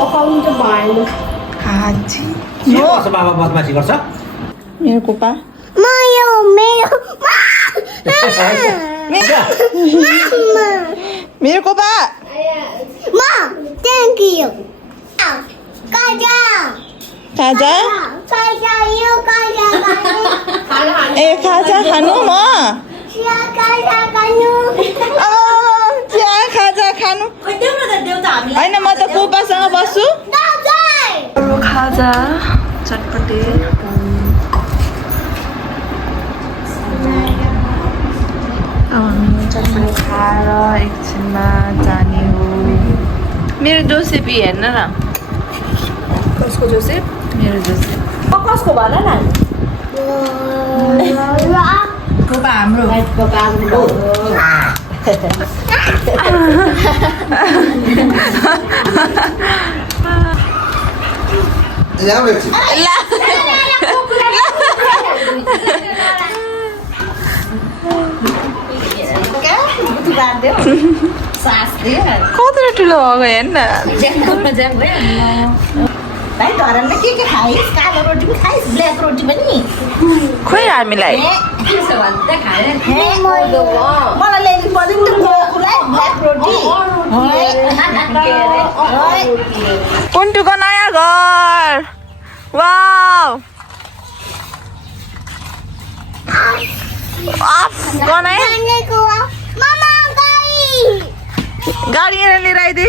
पकाउनु त भएन खाजी के गर्छ बाबा बदमासी गर्छ मेरो कोपा मेरो कोपा खाजा ए खाजा खानु म चिया खाजा खानु होइन म त कोपासँग बस्छु खाजा चटपटे अब हामी चटपटे खाएर एकछिनमा जाने हो मेरो जोसेपी हेर्न न कसको जोसेफ मेरो जोसेफ कसको भन न कोपा हाम्रो कत्रो ठुलो भएको हेर्न भाइ धरनमा के खाइस् कालो रोटी पनि खाइस् ब्ल्याक रोटी पनि खोइ हामीलाई मलाई ल्याइदिनु पर्दैन नि त गोकुलाई ब्ल्याक रोटी पुन्टुको नयाँ घर वाउ गनाए गाडी लिएर आइदे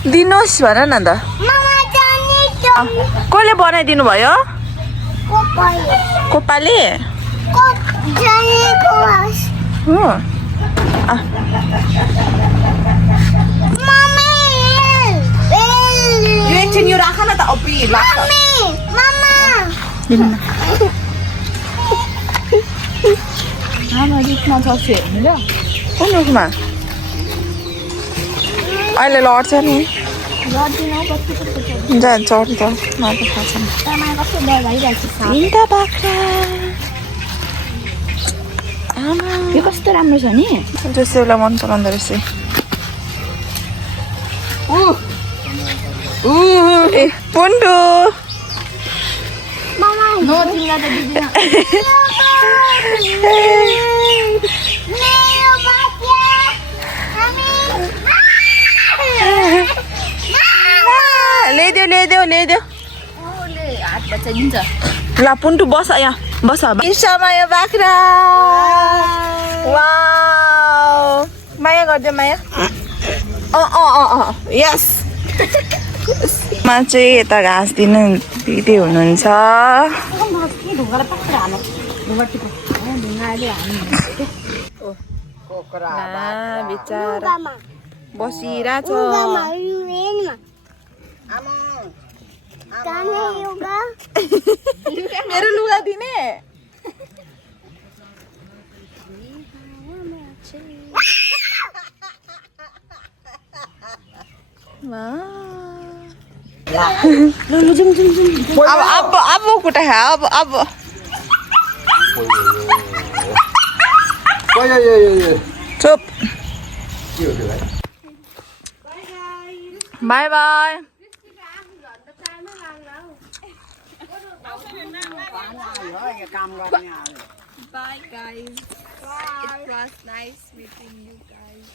दिनुहोस् भन न त कसले बनाइदिनु भयो कोपाले एकछिन यो राख न त अबि लाग्छ आमा रुखमा चढ्छु हेर्नु ल कुन रुखमा अहिले लड्छ नि जा चढ त मलाई त थाहा छैन तिनवटा बाख्रा आमा यो कस्तो राम्रो छ नि जोसेफलाई मन पराउँदो रहेछ ए पुन्टु ल्याइदेऊ हात बचाइदिन्छ ल पुन्टु बस यहाँ बस समय बाख्रा वाउ माया गरिदियो माया यस मा चाहिँ यता घाँस दिँदै हुनुहुन्छ बिचारा बसिरहेछ मेरो लुगा दिने अब कुटा खा अब चुप bye bye Bye guys. It was nice meeting you guys.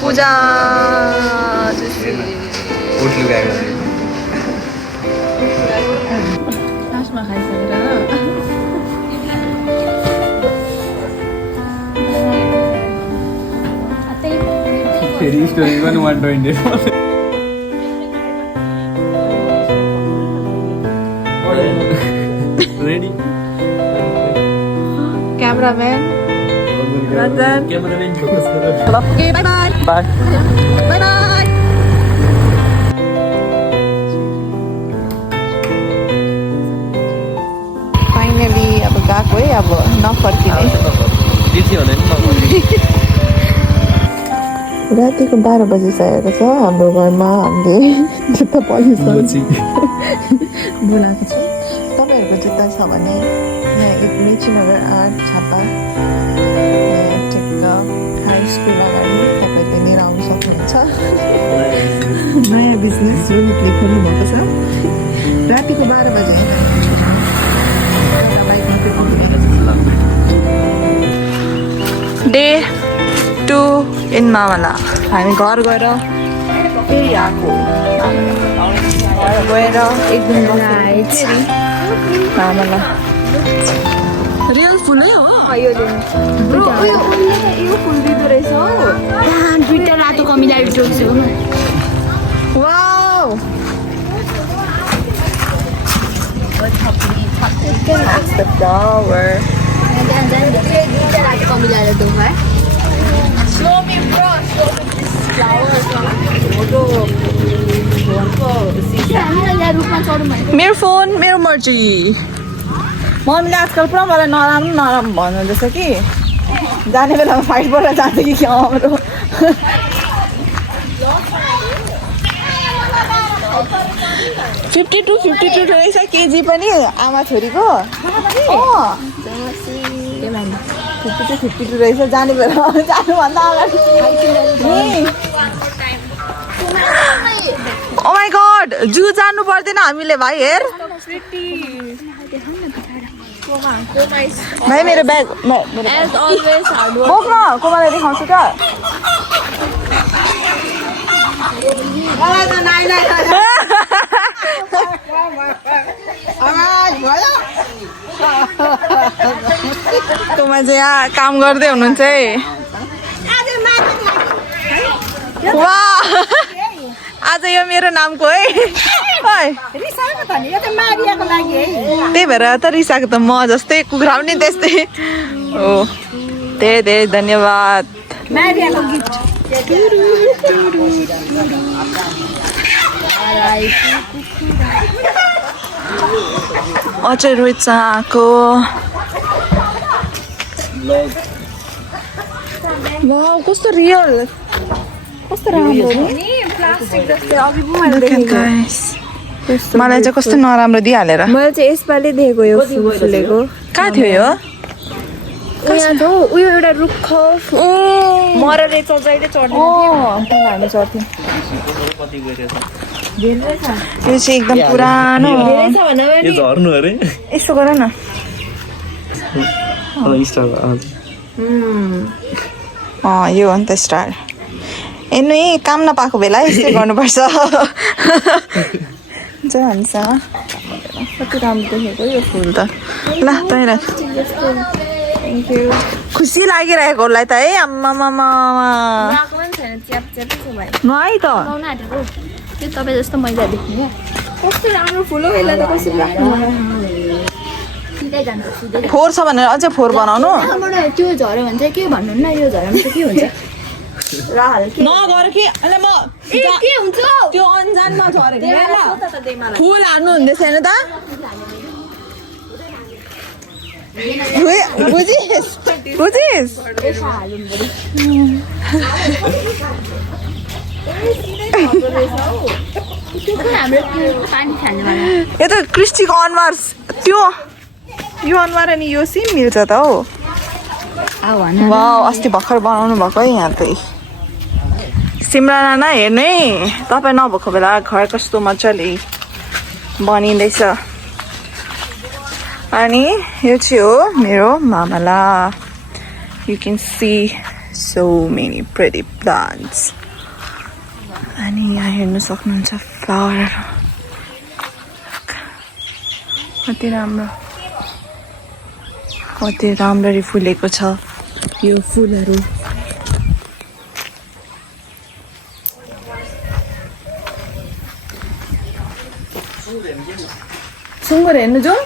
Puja लास्टमा खाइसकेर फेरि स्टोरी पनि 120 ready cameraman Ratan cameraman focus गर okay bye bye bye bye bye finally अब गएको है अब नफर्किने बिर्सियो भने नि रातिको 12 बजिसकेको छ हाम्रो घरमा हामीले जुत्ता पलिस बोची बोलाएको छु तपाईँहरूको जुत्ता छ भने यहाँ मेचीनगर 8 छापा ठिक्क हाई स्कुल अगाडि तपाईँहरूले लिएर आउनु सक्नुहुन्छ नयाँ बिजनेस रोहितले खोल्नु भएको छ रातिको 12 बजे डे 2 इन मामला हामी घर गएर फेरि आएको घर गएर एक दिन फेरि मामला रियल फुलै हो यो फुल दिँदो रहेछ हो दुईटा रातो कमिला भित्र वाउ the flower दुईटा रातो कमिला ढोका show me bro show me this flower हामीलाई रूपमा चढौँ भने मेरो फोन मेरो मर्जी मम्मीले आजकल पुरा मलाई नराम्रो नराम्रो भन्नुहुँदैछ कि जाने बेलामा फाइटबाट जान्छ कि क्या हाम्रो 52 रहेछ केजी पनि आमा छोरीको 52 रहेछ जाने बेलामा जानुभन्दा अगाडि ओ माई गॉड जू जानु पर्दैन हामीले भाइ हेर भाइ मेरो bag as always hard work बोक्न कोमालाई देखाउँछु त कोमा चाहिँ यहाँ काम गर्दै हुनुहुन्छ है वाह आज यो मेरो नामको है त्यही भएर त रिसाएको त म जस्तै कुखुरा पनि त्यस्तै हो धेरै धेरै धन्यवाद अझै रोहितसँग आएको वाउ कस्तो रियल कस्तो राम्रो मलाई चाहिँ कस्तो नराम्रो दिइहालेर मैले चाहिँ यसपालि देखेको यो फुल फुलेको कहाँ थियो यो यहाँ त उयो एउटा रुख मरले जहिले चढ्नु हामी चढ्थ्यौँ यो चाहिँ एकदम पुरानो हो यो झर्नु अरे यसो गर न यो हो नि त स्टार हेर्नु है काम नपाएको बेला यस्तै गर्नुपर्छ हामीसँग कति राम्रो देखेको यो फुल त ल तै राख खुसी लागिरहेको होला त है आम्मामामा है त त्यो तपाईँ जस्तो मैला देख्ने क्या कस्तो राम्रो फुल हो यसलाई त कसरी राख्नु सिधै जान्छ सिधै फोहोर छ भनेर अझै फोहोर बनाउनु त्यहाँबाट त्यो झऱ्यो भने चाहिँ के भन्नु न यो झऱ्यो भने चाहिँ के हुन्छ नगर कि अहिले म के हुन्छ त्यो अन्जानमा झरेको फुल हाल्नु हुँदैछ हेर्नु त बुझिस् बुझिस् हाम्रो पानी खाने वाला यो त क्रिस्टीको अनुहार त्यो यो अनुहार अनि यो सेम मिल्छ त हौ वाउ अस्ति भर्खर बनाउनु भएको है यहाँ त सिमरा नाना हेर्नु है तपाईँ नभएको बेला घर कस्तो मजाले बनिँदैछ अनि यो चाहिँ हो मेरो मामला you can see so many pretty plants अनि यहाँ हेर्नु सक्नुहुन्छ फ्लावर कति राम्ररी फुलेको छ यो फुलहरू सुँगुर हेर्नु जाउँ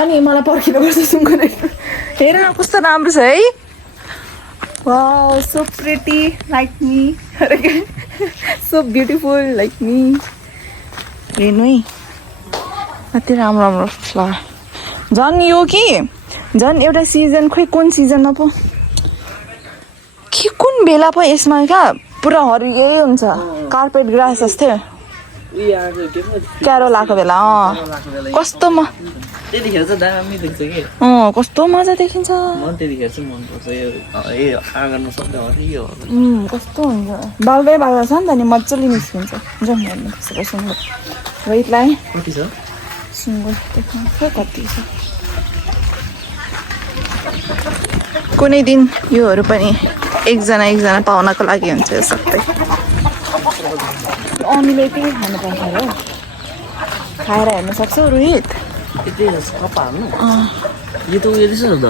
अनि मलाई पर्खिनुपर्छ सुँगुर हेर न कस्तो राम्रो छ है wow so pretty like me so beautiful like me हेर्नु है कति राम्रो फ्लावर झन् यो कि झन् एउटा सिजन खोइ कुन सिजनमा पो के कुन बेला पो यसमा क्या पुरा हरियै हुन्छ कार्पेट ग्रास जस्तै क्यारो लाएको बेला कस्तो त्यतिखेर चाहिँ दामी देख्छ कि कस्तो मजा देखिन्छ मन त्यतिखेर चाहिँ मनपर्छ यो आँगनमा सक्दा हरियो कस्तो हुन्छ बाल्दै बाल्दा छ नि त नि मजाले निस्किन्छ जाउँ हेर्नु त्यसको सुँगुर वेटलाई कति छ सुँगुर देख्नु खै कति छ कुनै दिन योहरू पनि एकजना पाउनको लागि हुन्छ यो सबै अमिले के खानुपर्छ र खाएर हेर्न सक्छौ रोहित यति सफा हाल्नु यो त उयो रहेछ त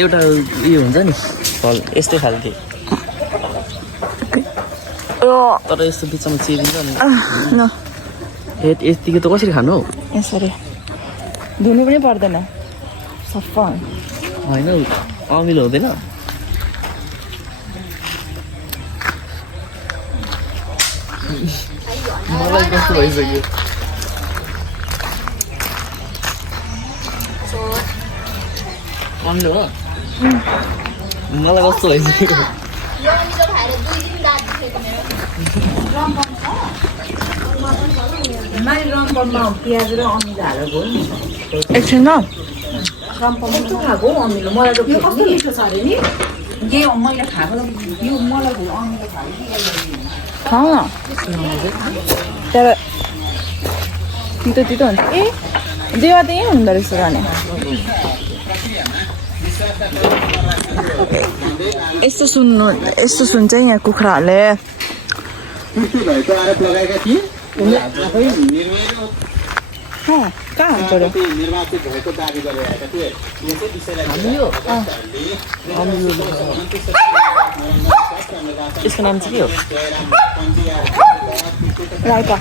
एउटा उयो हुन्छ नि फल यस्तै खालको तर यस्तो बिचमा चिरिन्छ नि ल यतिको त कसरी खानु हौ यसरी धुनु पनि पर्दैन सफा होइन अमिलो हुँदैन मलाई कस्तो भइसक्यो अमिलो हो मलाई कस्तो भइसक्यो प्याज र अमिलो हालेर भयो नि एकछिनमा कस्तो खाएको अमिलो मलाई त यो कस्तो मिठो छ अरे नि के मैले खाएको यो मलाई अमिलो खाएको तर तितो हुन्छ ए देवा त यहीँ हुँदो रहेछ भने यस्तो सुन्छ यहाँ कुखुराहरूले कहाँ हुन्छ र यसको नाम चाहिँ के हो लाइका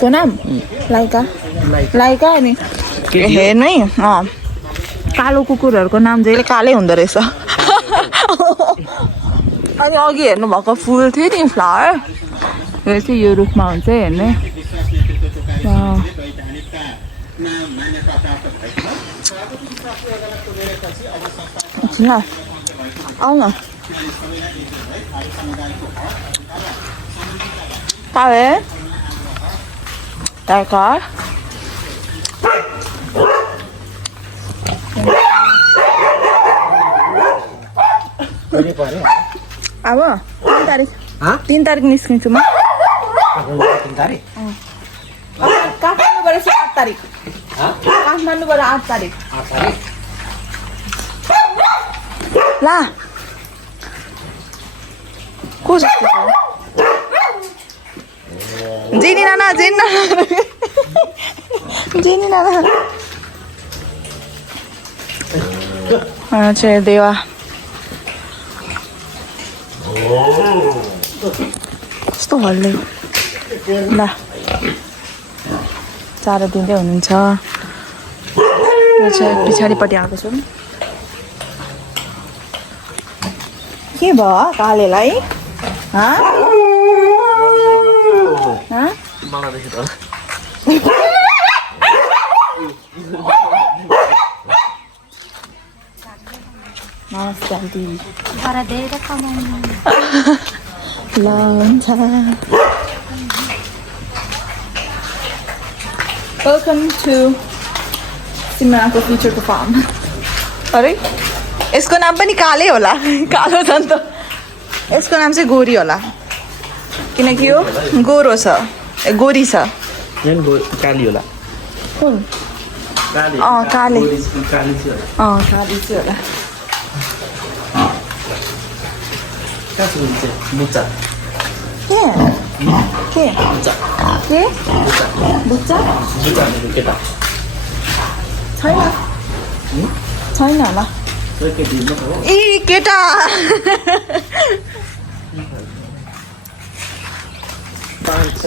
को नाम लाइका अनि हेर्नु है कालो कुकुरहरूको नाम जहिले कालै हुँदो रहेछ अनि अघि हेर्नुभएको फुल थियो नि फ्लावर यो चाहिँ यो रुखमा हुन्छ हेर्नु ल आऊ न कावे टाइगर अब 3 तारिक 3 तारिक निस्किन्छु म काठमाडौँबाट 8 तारिक काठमाडौँबाट 8 तारिक ला को जस्तो छ जेनी नाना चाहिँ देवा कस्तो हल्ले ल चारो दिँदै हुनुहुन्छ यो चाहिँ पछाडिपट्टि आएको छु के भयो कालेलाई मलाई देख्यो त नमस्ते आन्टी तर धेरै कमाउनु ल हुन्छ वेलकम टु सिमराको फ्युचरको फार्म अरे यसको नाम पनि कालै होला कालो छ नि त यसको नाम चाहिँ गोरी होला किनकि यो गोरो छ गोरी छ काली होला काले काली काली चाहिँ होला बुच्चा के बुच्चा केटा छैन होला ए केटा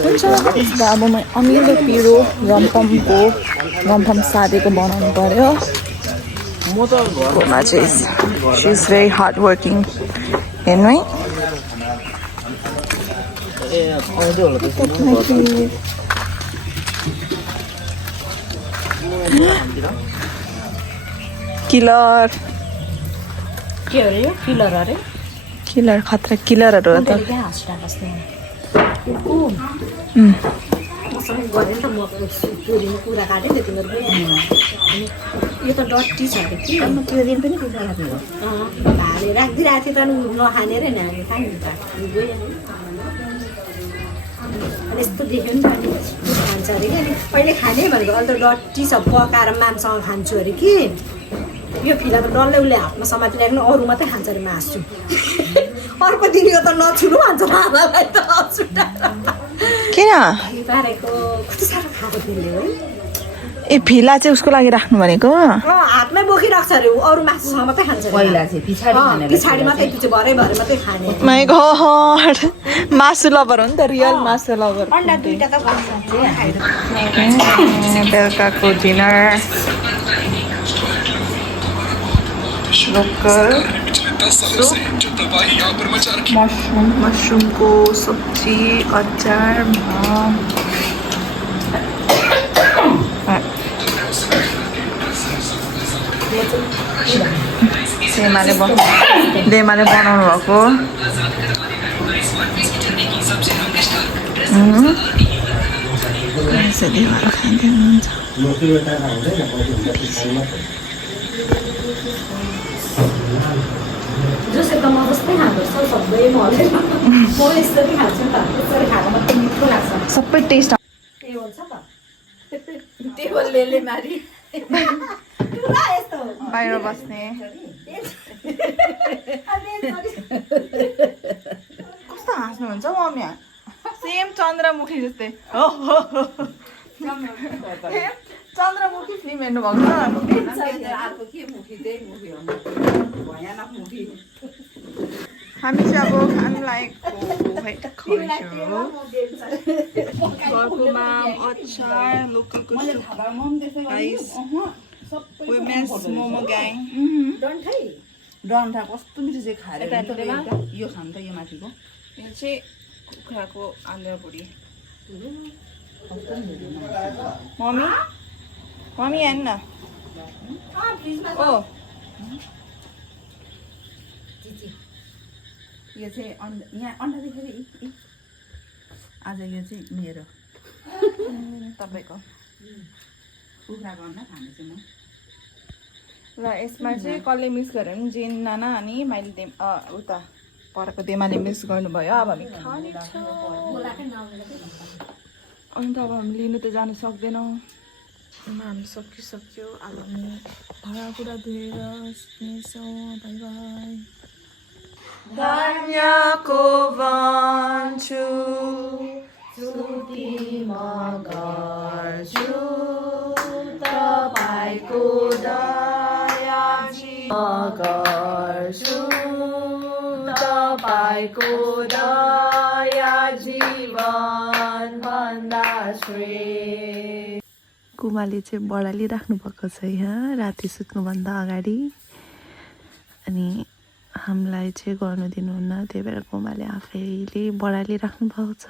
हुन्छ अब म अमिलो पिरो रम्फम सादेको बनाउनु पर्यो घरमा चाहिँ she is very hard working हेर्नु है किलर के अरे किलर अरे किलर खतरा किलरहरू हो त क्या हाँसिरहेको बस्ने मसँग गरेँ नि त म चोरीमा कुरा काटेँ नि तिमीहरू यो त डट्टी छ अरे कि त्यो दिन पनि कुरा काट्नु हालेर राखिदिइरहेको थियो त नखाने रे नि हामी कहाँ गयो यस्तो देख्यो नि त अनि खान्छ अरे कि अनि पहिले खाने भनेको अहिले त डट्टी छ पकाएर मामसँग खान्छु अरे कि यो फिला त डल्लै उसले हातमा समातिरहेको अरू मात्रै खान्छ अरे मासु अर्को दिन यो त नछुनु भन्छ आमालाई त किन तारेको कस्तो साह्रो खाएको त्यसले है ए फिला चाहिँ उसको लागि राख्नु भनेको हातमै बोकिराख्छ अरे अरू मासुसँग मात्रै खान्छ पहिला चाहिँ पछाडि मात्रै पछि भरे मात्रै खाने माई गॉड मासु लभर हो नि त रियल मासु लभर अन्डा दुईटा त बेलुकाको डिनर लोकल मसरुमको सब्जी अचार देमाले बनाउनु भएको खाइदिनु हुन्छ जसै त म जस्तै खाँदो रहेछ सबै म यस्तो पनि खान्छु नि त यसरी खाएको मात्रै मिठो लाग्छ सबै टेस्ट ए हुन्छ त टेबलले मारी बाहिर बस्ने कस्तो हाँस्नुहुन्छ मम्मी सेम चन्द्रमुखी जस्तै चन्द्रमुखी फिल्म हेर्नु भएको छ अर्को के मुखी त्यही मुखी हो भयानक मुखी हामी चाहिँ अब खानु लागेको घरको माम अचार लोकलको मोमो ग्याङ डन्ठा कस्तो मिठो चाहिँ खाएर यो खानु त यो माथिको यो चाहिँ कुखुराको आन्द्रा भुडी मम्मी मम्मी हेर्नु न ओ यो चाहिँ यहाँ अन्डा देखेर आज यो चाहिँ मेरो तपाईँको कुखुराको अन्डा खाने चाहिँ म ल यसमा चाहिँ कसले मिस गर्यो भने जेन नाना अनि मैले उता परको देमाले मिस गर्नुभयो अब हामी खाने अनि त अब हामी लिनु त जानु सक्दैनौँ हामी सकिसक्यो अब हामी भाँडाकुँडा धोएर सुत्नेछौँ बाई बाई धन्यको भन्छु स्तुतिमा गर्छु तपाईँको दयाजी गर्छु तपाईँको दया जीवन भन्दा श्रेष्ठ कुमाले चाहिँ बढाली राख्नुभएको छ यहाँ राति सुत्नुभन्दा अगाडि अनि हामीलाई चाहिँ गर्नु दिनुहुन्न त्यही भएर कुमाले आफैले बढाली राख्नुभएको छ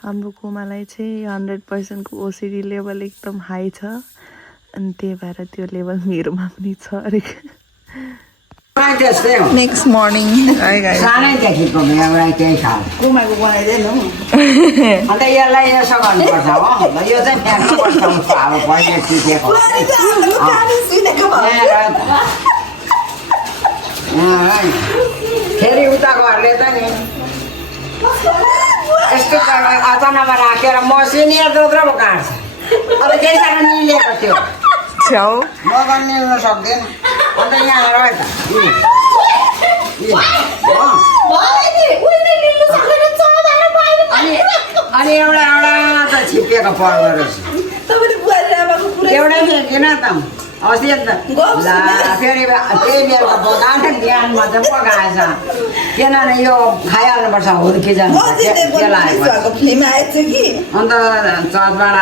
हाम्रो कुमालाई चाहिँ 100% को ओसिडी लेभल एकदम हाई छ अनि त्यही भएर त्यो लेभल मेरोमा पनि छ अरे नेक्स्ट मर्निङ सानैदेखिको एउटा केही खाल कुमाको बनाइदिएन अन्त यसलाई यसो गर्नुपर्छ हो यो चाहिँ फ्याँक्नुपर्छ उसको अब पहिले सिकेको फेरि उताकोहरूले त नि यस्तो अचानकमा राखेर मसिनियर दोब्रो पो काट्छ अब केही साह्रो निलेको थियो छेउ म पनि निल्नु सक्दिनँ अन्त यहाँ रह्यो त अनि एउटा त छिपिएको पर्दो रहेछ एउटै फ्याँकेन त अस्ति त ला फेरि त्यही बेलुका पकाएर बिहानमा चाहिँ पकाएछ किनभने यो खाइहाल्नुपर्छ हुर्की जान्छ के लागेको अन्त चटबाट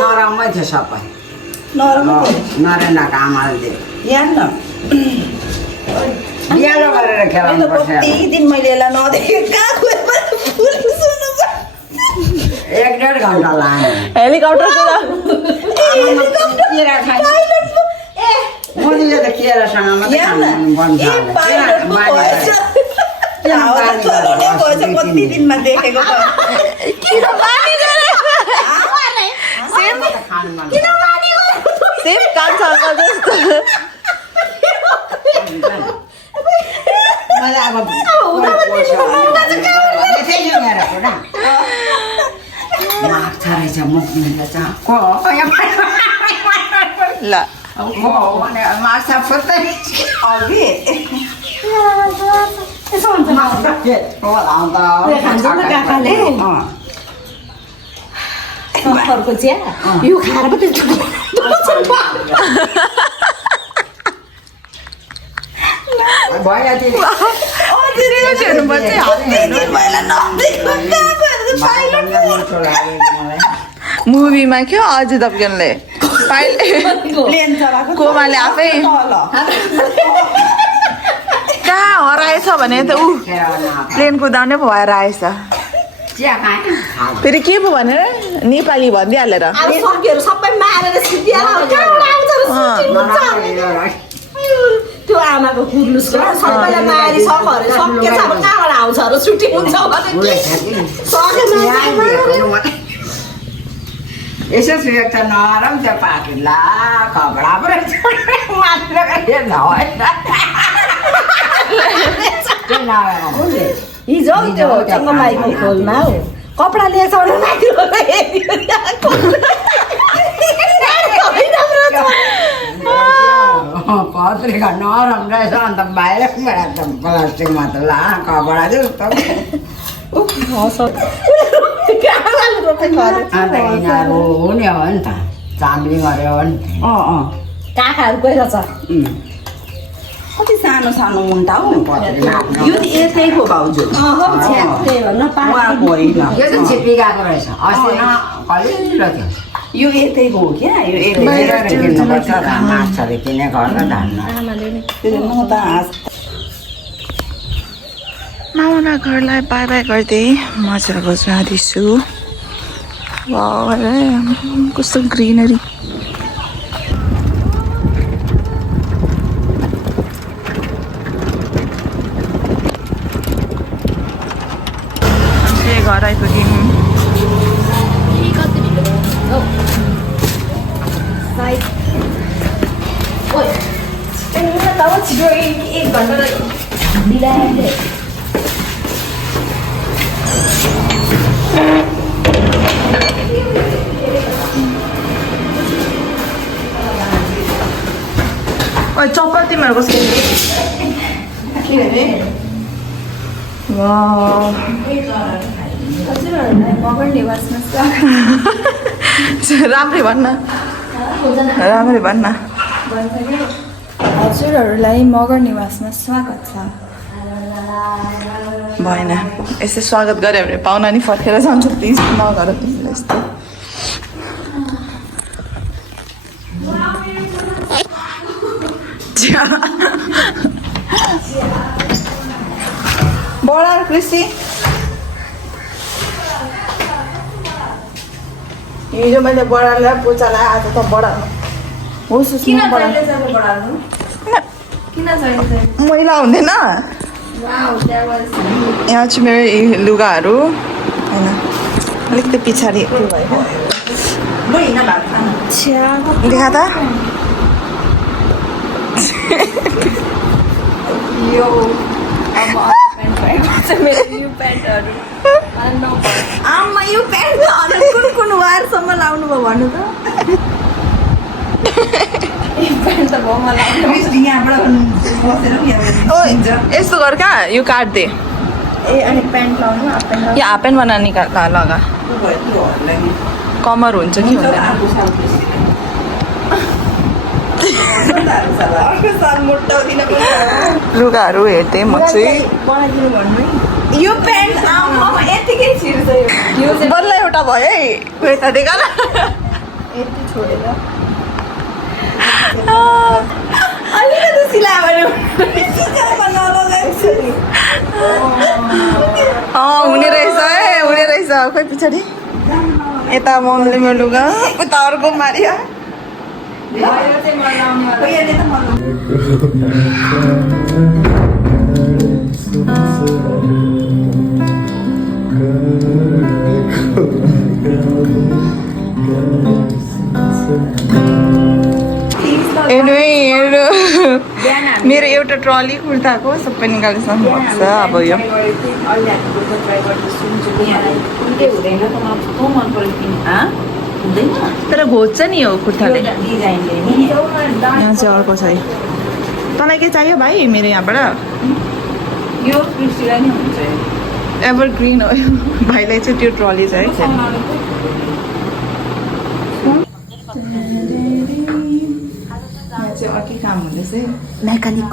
नरमै थियो सबै नरेन्द्रको आमाले बिहालो गरेर खेलाउनु पर्छ दिन मैले यसलाई नदेखेँ कहाँ गएर 1.5 घन्टा लाग्यो हेलिकप्टर केरा खाइ मोदीले त केरासँग मात्रै खानु बन्द कति दिनमा देखेको सेम कान्छाको जस्तो मलाई अब लाग्छ रहेछ मुखले चाहिँ ल माछा फुत्दै अघि यसो हुन्छ खान्छ त काकाले सफरको चिया यो खाएर पो मुभीमा क्या अजय देवगनले कोमाले आफै कहाँ हराएछ भने त ऊ प्लेन कुदाउने पो भएर आएछ फेरि के पो भनेर नेपाली भनिदिइहालेर सब्जीहरू सबै मारेर त्यो आमाको कुर्लुस सबैलाई मारिसक्यो अरे सकेछ अब कहाँबाट आउँछ र सुटिङ हुन्छ यसो सुयो त नरम त्यो पार्टी ला कपडा पो हिजो त्यो चङ्गमाईको खोलमा हौ कपडा लिएछ पत्रिका नरम रहेछ अन्त बाहिरबाट त प्लास्टिकमा त ला कपडा जस्तो अन्त यिनीहरू हुने हो नि त चाम्ली गऱ्यो हो नि काकाहरू गएर छ कति सानो सानो मुन्टा हौ यो यतैको भाउजू त्यही भन्न यो चाहिँ छिप्पी गएको रहेछ अस्ति न कलिलो थियो यो यतैको हो क्या यो किन्नुपर्छ माछाले किने घर धान्न मामा घरलाई बाई बाई गर्दै म चाहिँ अब जाँदैछु कस्तो ग्रिनरी घर आइपुग्यौँ छिटो 1 घन्टा मिलाइहाल्यो चप्पल तिमीहरू कसको राम्रै भन्न राम्रै भन्न हजुरहरूलाई मगर निवासमा स्वागत छ भएन यसो स्वागत गऱ्यो भने पाहुना नि फर्केर जान्छ प्लिज नगर यस्तो बडा कृषि हिजो मैले बडालाई पोचा लगाएँ आज त बडा होस् मैला हुँदैन यहाँ चाहिँ मेरो लुगाहरू होइन अलिकति पछाडि देखा त आमा यो प्यान्ट कुन वारसम्म लाउनु भयो भन्नु त यस्तो गर कहाँ यो काट्दे ए अनि प्यान्ट लाउनु यो हाफ प्यान्ट बना निकाल लगा कमर हुन्छ कि हुँदैन लुगाहरू हेर्दै म चाहिँ यो प्यान्ट यतिकै छिर्छ यो बल्ल एउटा भयो है यता देखा न यति छोडेर अलिकति सिलाएर हुने रहेछ है हुने रहेछ खोइ पछाडि यता मम्मीले मेरो लुगा उता अर्को मारिया मेरो एउटा ट्रली कुर्ताको सबै निकालिसक्नु भएको छ अब यो तर घोच्छ नि हो कुर्ताले यहाँ चाहिँ अर्को छ है तँलाई के चाहियो भाइ मेरो यहाँबाट यो कृषिलाई नै हुन्छ एभर ग्रिन हो यो भाइलाई चाहिँ त्यो ट्रली छ है यहाँ चाहिँ अर्कै काम हुँदैछ है मेकानिक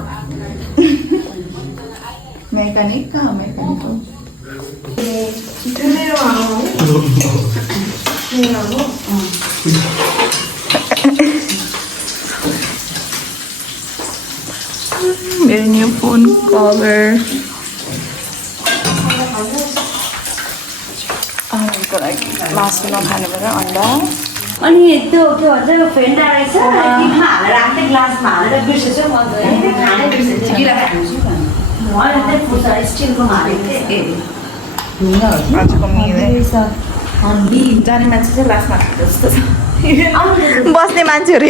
कहाँ मेकानिक हो मेरो न्यू फोन कभर आमाको लागि मासु नखाने भएर अन्डा अनि त्यो के भन्छ फेन्डा रहेछ टिपमा हालेर राख्दै ग्लासमा हालेर बिर्सेछु म खानै बिर्सेछु गिरा खान्छु मैले चाहिँ फुर्सा स्टिलको हालेको थिएँ आजको मिलै जाने मान्छे चाहिँ लास्टमा खान्छ जस्तो छ बस्ने मान्छेहरू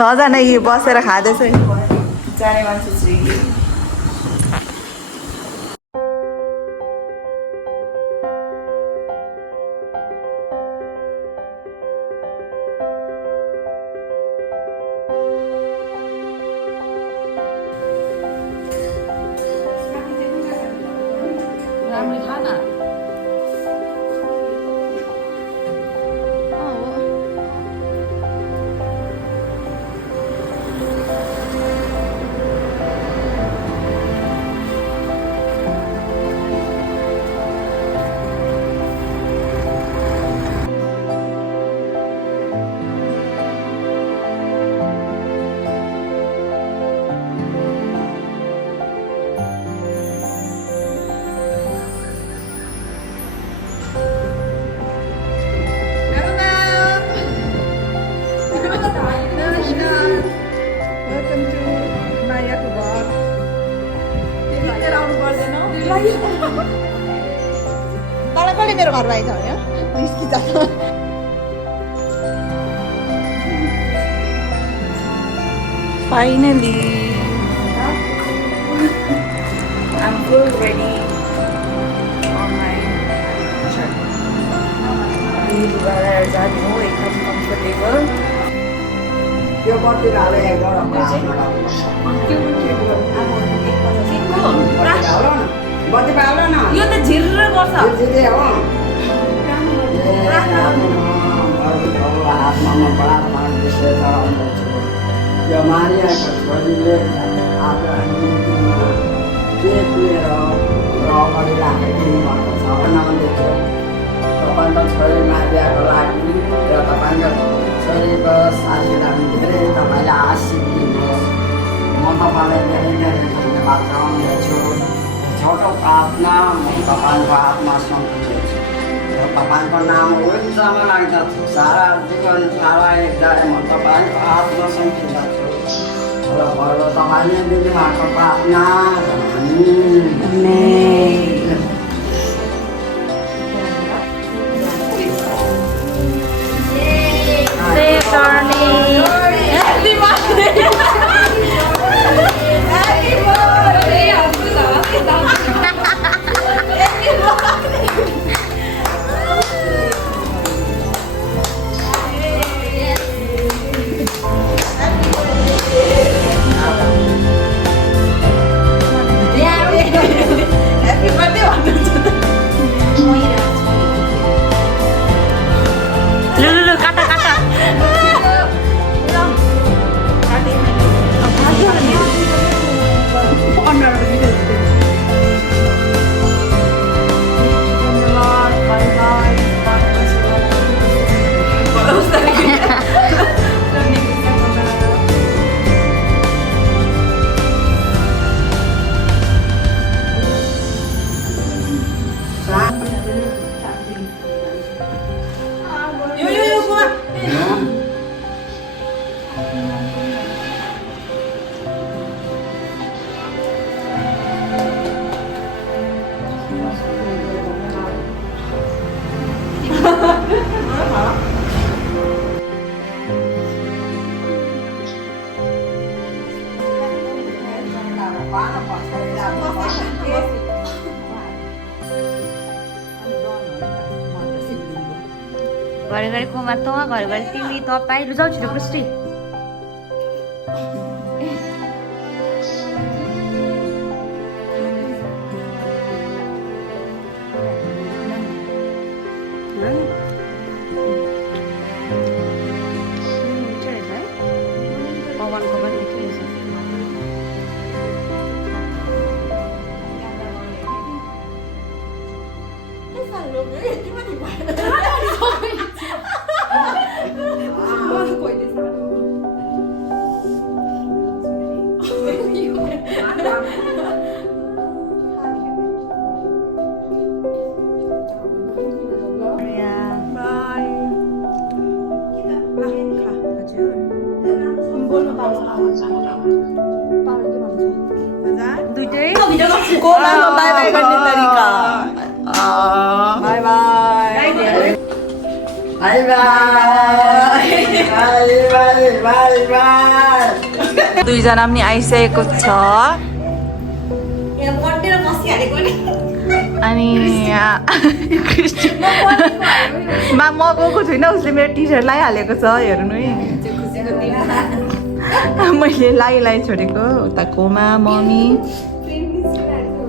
6 जना बसेर खाँदैछ जाने मान्छे चाहिँ मलाई कहिले मेरो घरमा आइज भने रिस्की जान्छ finally I'm full ready on my shirt. Leave जानु हो एकदम कम्फर्टेबल त्यो बत्ती हाले गरम बत्ती पाल्न न यो त झिर्र गर्छ हातमा म बडा विषय चढाउँदैछु यो मारियाको छोरीले के कुरेर अगाडि राखेको भएको छ नदेख्यो तपाईँको छोरी मारियाको लागि र तपाईँको छोरीको साथीलाई धेरै तपाईँले आशिष दिनुहोस् म तपाईँलाई धेरै धेरै धन्यवाद चढाउँदैछु छोटो प्रार्थना म तपाईँको हातमा सुम्पिँदैछु र तपाईँको नाम उच्चमा लाग्दछु सारा जीवन सारा एकजना म तपाईँको हातमा सुम्पिँदछु र भलो तपाईँले दिनुभएको प्रार्थना Happy birthday. घरिघरि कोमा तँ घरिघरि तिमी तपाईँ लु जाऊ छिटो पुष्टि पवनको पनि मिठो रहेछ कोमाको बाई बाई गर्ने तरिका by by by by by by by दुईजना पनि आइसकेको छ अनि म गएको छुइनँ उसले मेरो टी सर्ट लगाइहालेको छ हेर्नु है मैले लाइ छोडेको उता कोमा मम्मी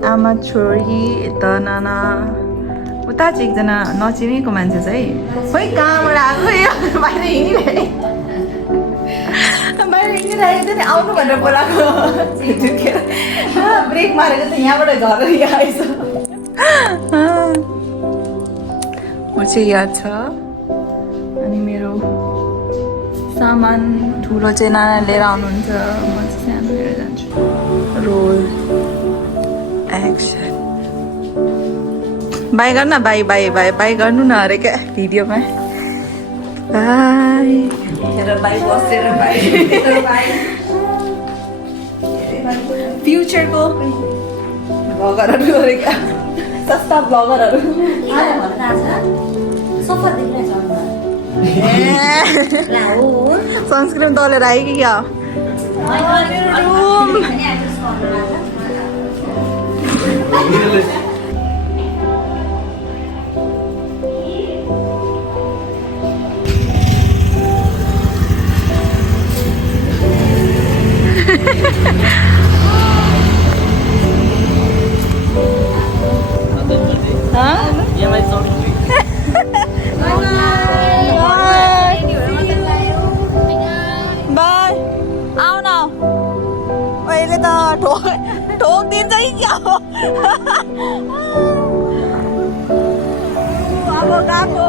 आमा छोरी यता नाना उता चाहिँ एकजना नचिनेको मान्छे छ है खोइ कहाँबाट आएको बाहिर हिँडिरहेको थियो नि आउनु भनेर बोलाएको ब्रेक मारेको त यहाँबाट झरेर यहाँ आएछ म चाहिँ याद छ अनि मेरो सामान ठुलो चाहिँ नाना लिएर आउनुहुन्छ म चाहिँ सानो लिएर जान्छु रोल एक्सन बाई गर्न बाई बाई बाई बाई गर्नु न अरे क्या भिडियोमा बाई बाई बसेर बाई फ्युचरको भ्लगरहरू अरे क्या सस्ता भ्लगरहरू सनस्क्रिन दलेर आयो कि क्या बाई आऊ न अहिले त ठोक दिन्छ कि क्या हो अब गएको